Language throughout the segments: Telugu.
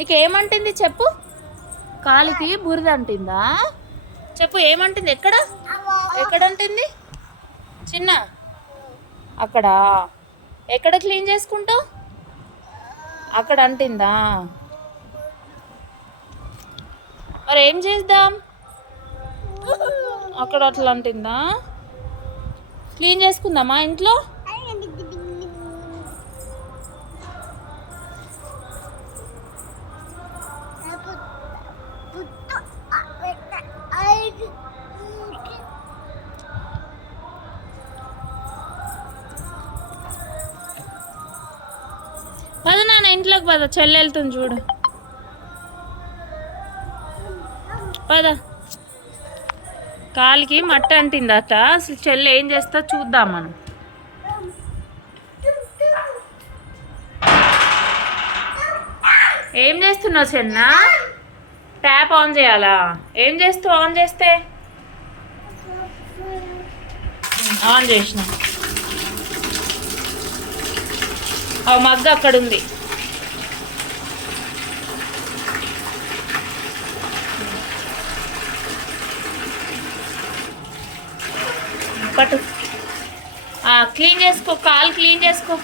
నీకు ఏమంటుంది చెప్పు. కాలికి బురద అంటుందా? చెప్పు ఏమంటుంది? ఎక్కడ ఎక్కడ అంటుంది చిన్న? అక్కడ. ఎక్కడ క్లీన్ చేసుకుంటావు? అక్కడ అంటుందా? మరి ఏం చేద్దాం? అక్కడ అట్లా అంటుందా? క్లీన్ చేసుకుందామా ఇంట్లో? పద నాన్న ఇంట్లోకి పద, చెల్లి వెళ్తుంది చూడు. పద. కాలికి మట్టి అంటిందట. అసలు చెల్లి ఏం చేస్తా చూద్దాం మనం. ఏం చేస్తున్నావు చెన్న? ట్యాప్ ఆన్ చేయాలా? ఏం చేస్తావు ఆన్ చేస్తే? ఆన్ చేసిన. మగ్గ అక్కడ ఉంది. పట్టు. క్లీన్ చేసుకో, కాలు క్లీన్ చేసుకో.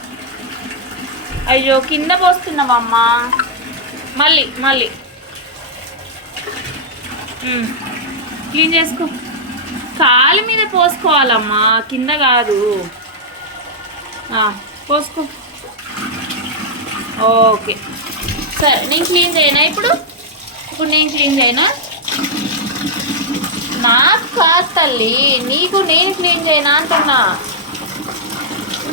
అయ్యో కింద పోస్తున్నావమ్మా. మళ్ళీ మళ్ళీ క్లీన్ చేసుకో. కాలు మీద పోసుకోవాలమ్మా, కింద కాదు. పోసుకో. ఓకే సరే, నేను క్లీన్ చేయనా ఇప్పుడు? నేను క్లీన్ చేయనా? నాకు కాదు తల్లి, నీకు నేను క్లీన్ చేయనా అంటున్నా.